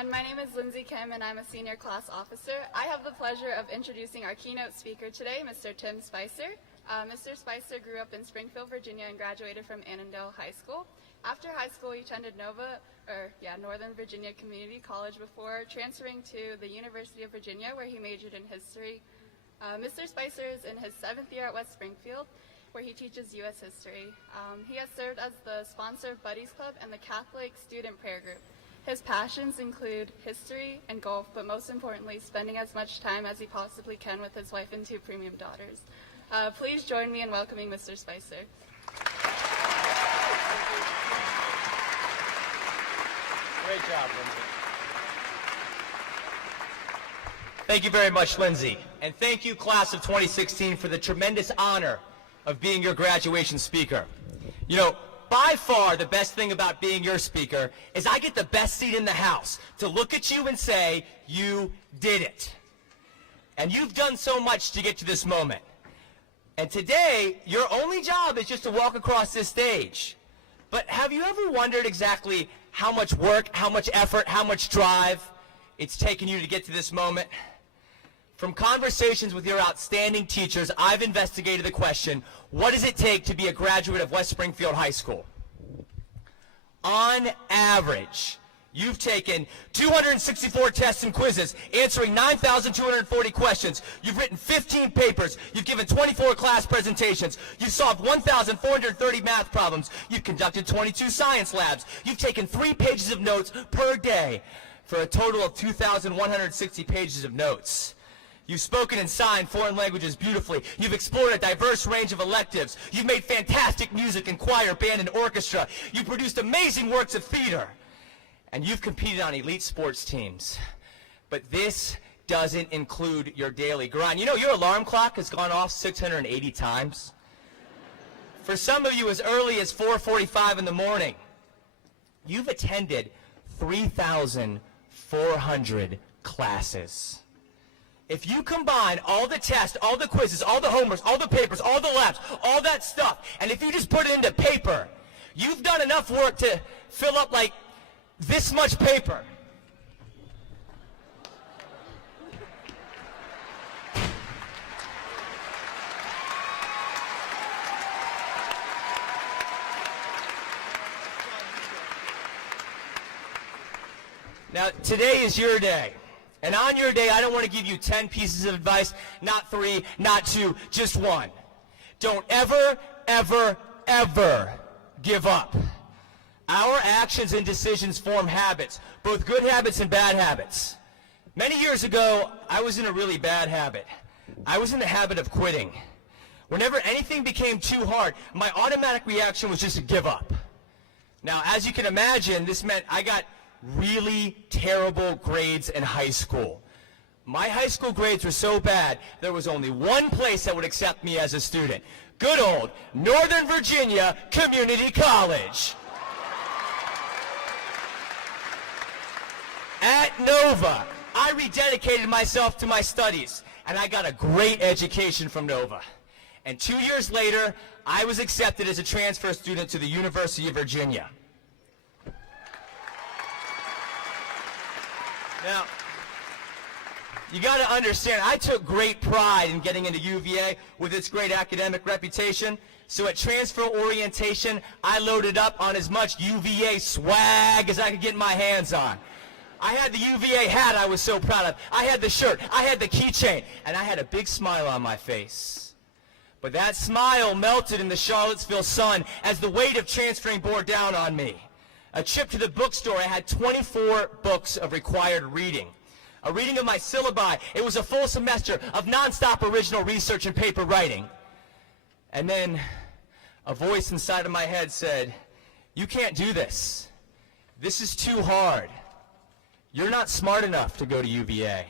everyone. My name is Lindsay Kim, and I'm a senior class officer. I have the pleasure of introducing our keynote speaker today, Mr. Tim Spicer. Mr. Spicer grew up in Springfield, Virginia, and graduated from Annandale High School. After high school, he attended Northern Virginia Community College before transferring to the University of Virginia, where he majored in history. Mr. Spicer is in his 7th year at West Springfield, where he teaches U.S. history. He has served as the sponsor of Buddies Club and the Catholic Student Prayer Group. His passions include history and golf, but most importantly, spending as much time as he possibly can with his wife and 2 premium daughters. Please join me in welcoming Mr. Spicer. Great job, Lindsay. Thank you very much, Lindsay. And thank you, class of 2016, for the tremendous honor of being your graduation speaker. You know, by far the best thing about being your speaker is I get the best seat in the house to look at you and say, you did it. And you've done so much to get to this moment. And today, your only job is just to walk across this stage. But have you ever wondered exactly how much work, how much effort, how much drive it's taken you to get to this moment? From conversations with your outstanding teachers, I've investigated the question, what does it take to be a graduate of West Springfield High School? On average, you've taken 264 tests and quizzes, answering 9,240 questions. You've written 15 papers. You've given 24 class presentations. You've solved 1,430 math problems. You've conducted 22 science labs. You've taken 3 pages of notes per day for a total of 2,160 pages of notes. You've spoken and signed foreign languages beautifully. You've explored a diverse range of electives. You've made fantastic music in choir, band, and orchestra. You've produced amazing works of theater. And you've competed on elite sports teams. But this doesn't include your daily grind. You know, your alarm clock has gone off 680 times. For some of you, as early as 4:45 in the morning. You've attended 3,400 classes. If you combine all the tests, all the quizzes, all the homeworks, all the papers, all the labs, all that stuff, and if you just put it into paper, you've done enough work to fill up like this much paper. Now, today is your day. And on your day, I don't want to give you 10 pieces of advice, not 3, not 2, just 1. Don't ever, ever, ever give up. Our actions and decisions form habits, both good habits and bad habits. Many years ago, I was in a really bad habit. I was in the habit of quitting. Whenever anything became too hard, my automatic reaction was just to give up. Now, as you can imagine, this meant I got really terrible grades in high school. My high school grades were so bad, there was only one place that would accept me as a student. Good old Northern Virginia Community College. At Nova, I rededicated myself to my studies, and I got a great education from Nova. And 2 years later, I was accepted as a transfer student to the University of Virginia. Now, you got to understand, I took great pride in getting into UVA with its great academic reputation. So at transfer orientation, I loaded up on as much UVA swag as I could get my hands on. I had the UVA hat I was so proud of. I had the shirt. I had the keychain. And I had a big smile on my face. But that smile melted in the Charlottesville sun as the weight of transferring bore down on me. A trip to the bookstore, I had 24 books of required reading. A reading of my syllabi. It was a full semester of nonstop original research and paper writing. And then a voice inside of my head said, "You can't do this. This is too hard. You're not smart enough to go to UVA."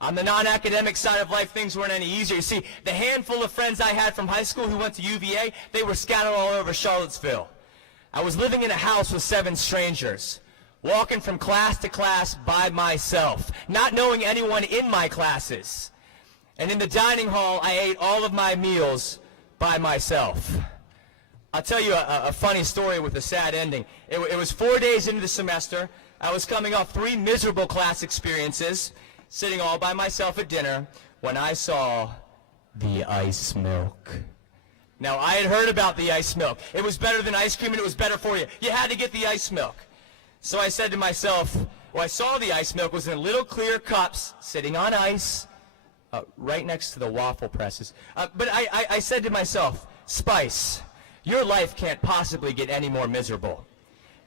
On the non-academic side of life, things weren't any easier. You see, the handful of friends I had from high school who went to UVA, they were scattered all over Charlottesville. I was living in a house with 7 strangers, walking from class to class by myself, not knowing anyone in my classes. And in the dining hall, I ate all of my meals by myself. I'll tell you a funny story with a sad ending. It was 4 days into the semester. I was coming off 3 miserable class experiences, sitting all by myself at dinner, when I saw the ice milk. Now, I had heard about the ice milk. It was better than ice cream, and it was better for you. You had to get the ice milk. So I said to myself, well, I saw the ice milk was in little clear cups, sitting on ice, right next to the waffle presses. But I said to myself, Spice, your life can't possibly get any more miserable.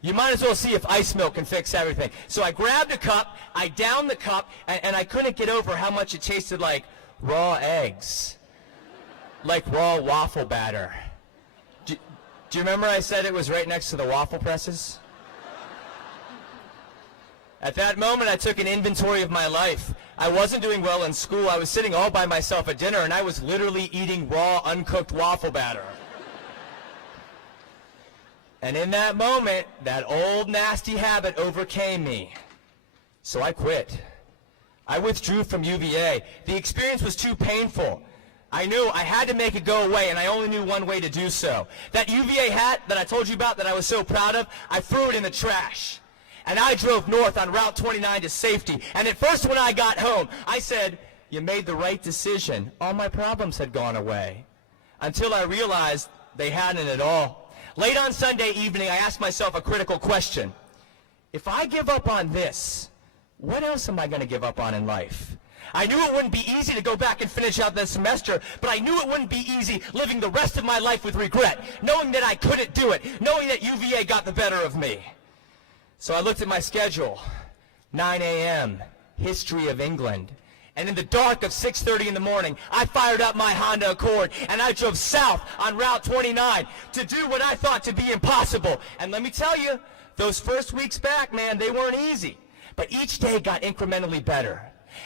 You might as well see if ice milk can fix everything. So I grabbed a cup, I downed the cup, and I couldn't get over how much it tasted like raw eggs, like raw waffle batter. Do you remember I said it was right next to the waffle presses? At that moment, I took an inventory of my life. I wasn't doing well in school. I was sitting all by myself at dinner, and I was literally eating raw, uncooked waffle batter. And in that moment, that old nasty habit overcame me. So I quit. I withdrew from UVA. The experience was too painful. I knew I had to make it go away, and I only knew one way to do so. That UVA hat that I told you about that I was so proud of, I threw it in the trash. And I drove north on Route 29 to safety. And at first when I got home, I said, you made the right decision. All my problems had gone away. Until I realized they hadn't at all. Late on Sunday evening, I asked myself a critical question. If I give up on this, what else am I going to give up on in life? I knew it wouldn't be easy to go back and finish out this semester, but I knew it wouldn't be easy living the rest of my life with regret, knowing that I couldn't do it, knowing that UVA got the better of me. So I looked at my schedule, 9 a.m., History of England. And in the dark of 6:30 in the morning, I fired up my Honda Accord, and I drove south on Route 29 to do what I thought to be impossible. And let me tell you, those first weeks back, man, they weren't easy. But each day got incrementally better.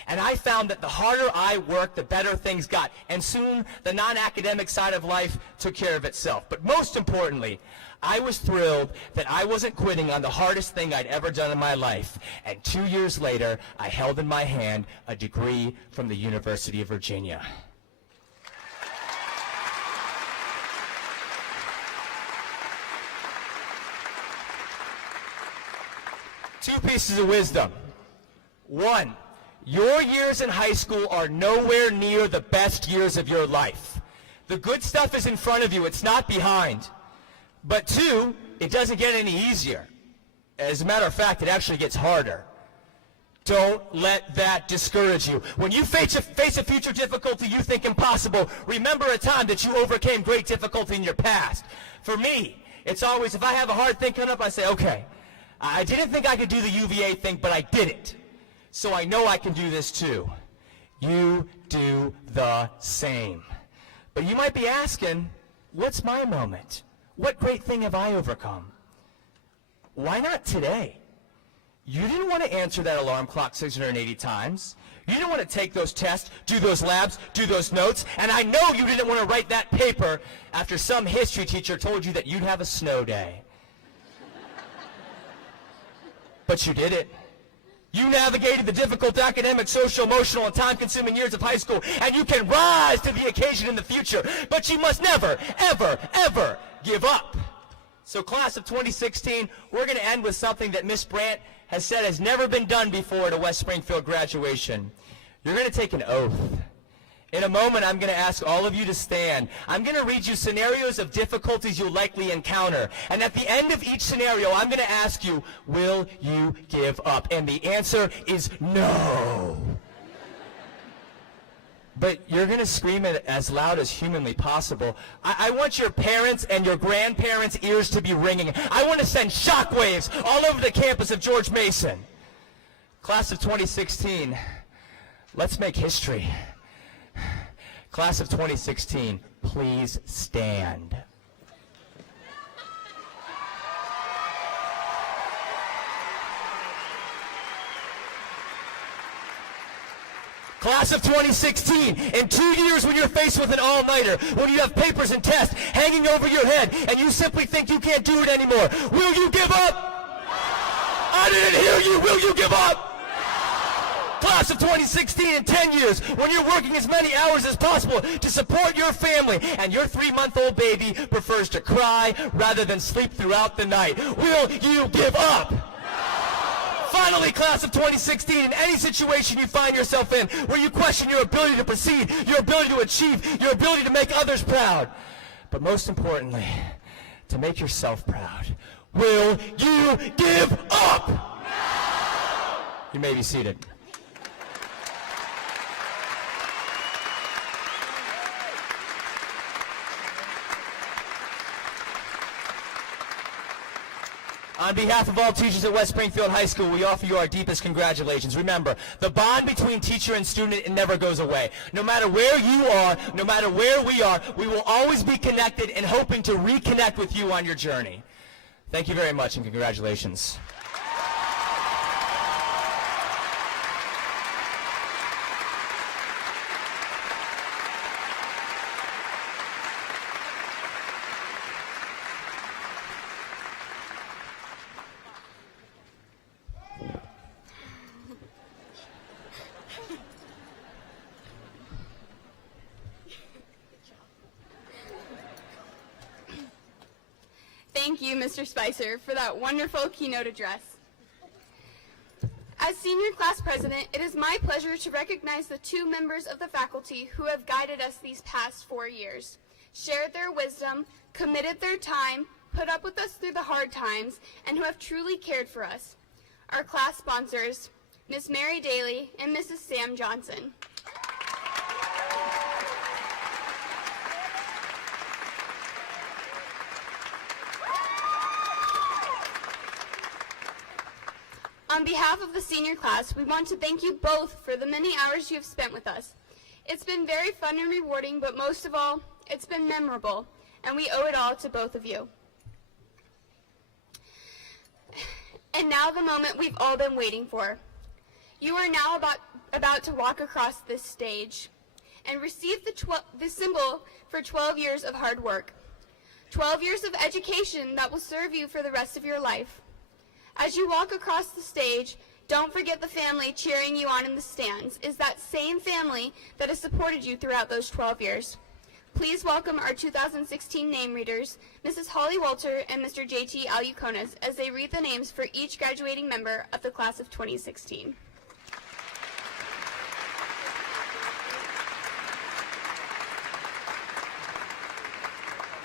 And I found that the harder I worked, the better things got. And soon, the non-academic side of life took care of itself. But most importantly, I was thrilled that I wasn't quitting on the hardest thing I'd ever done in my life. And 2 years later, I held in my hand a degree from the University of Virginia. Two pieces of wisdom. One, your years in high school are nowhere near the best years of your life. The good stuff is in front of you, it's not behind. But two, it doesn't get any easier. As a matter of fact, it actually gets harder. Don't let that discourage you. When you face a future difficulty you think impossible, remember a time that you overcame great difficulty in your past. For me, it's always, if I have a hard thing coming up, I say, okay, I didn't think I could do the UVA thing, but I did it. So I know I can do this too. You do the same. But you might be asking, what's my moment? What great thing have I overcome? Why not today? You didn't want to answer that alarm clock 680 times. You didn't want to take those tests, do those labs, do those notes, and I know you didn't want to write that paper after some history teacher told you that you'd have a snow day. But you did it. You navigated the difficult academic, social, emotional, and time-consuming years of high school, and you can rise to the occasion in the future. But you must never, ever, ever give up. So class of 2016, we're going to end with something that Miss Brandt has said has never been done before at a West Springfield graduation. You're going to take an oath. In a moment, I'm going to ask all of you to stand. I'm going to read you scenarios of difficulties you'll likely encounter. And at the end of each scenario, I'm going to ask you, will you give up? And the answer is no. But you're going to scream it as loud as humanly possible. I want your parents' and your grandparents' ears to be ringing. I want to send shockwaves all over the campus of George Mason. Class of 2016, let's make history. Class of 2016, please stand. Class of 2016, in 2 years when you're faced with an all-nighter, when you have papers and tests hanging over your head, and you simply think you can't do it anymore, will you give up? I didn't hear you. Will you give up? Class of 2016, in 10 years, when you're working as many hours as possible to support your family, and your 3-month-old baby prefers to cry rather than sleep throughout the night, will you give up? Finally, class of 2016, in any situation you find yourself in where you question your ability to proceed, your ability to achieve, your ability to make others proud, but most importantly, to make yourself proud, will you give up? No! You may be seated. On behalf of all teachers at West Springfield High School, we offer you our deepest congratulations. Remember, the bond between teacher and student, it never goes away. No matter where you are, no matter where we are, we will always be connected and hoping to reconnect with you on your journey. Thank you very much and congratulations. Thank you, Mr. Spicer, for that wonderful keynote address. As senior class president, it is my pleasure to recognize the two members of the faculty who have guided us these past 4 years, shared their wisdom, committed their time, put up with us through the hard times, and who have truly cared for us. Our class sponsors, Ms. Mary Daly and Mrs. Sam Johnson. On behalf of the senior class, we want to thank you both for the many hours you have spent with us. It's been very fun and rewarding, but most of all, it's been memorable, and we owe it all to both of you. And now the moment we've all been waiting for. You are now about to walk across this stage and receive the symbol for 12 years of hard work. 12 years of education that will serve you for the rest of your life. As you walk across the stage, don't forget the family cheering you on in the stands is that same family that has supported you throughout those 12 years. Please welcome our 2016 name readers, Mrs. Holly Walter and Mr. J.T. Aluconas, as they read the names for each graduating member of the class of 2016.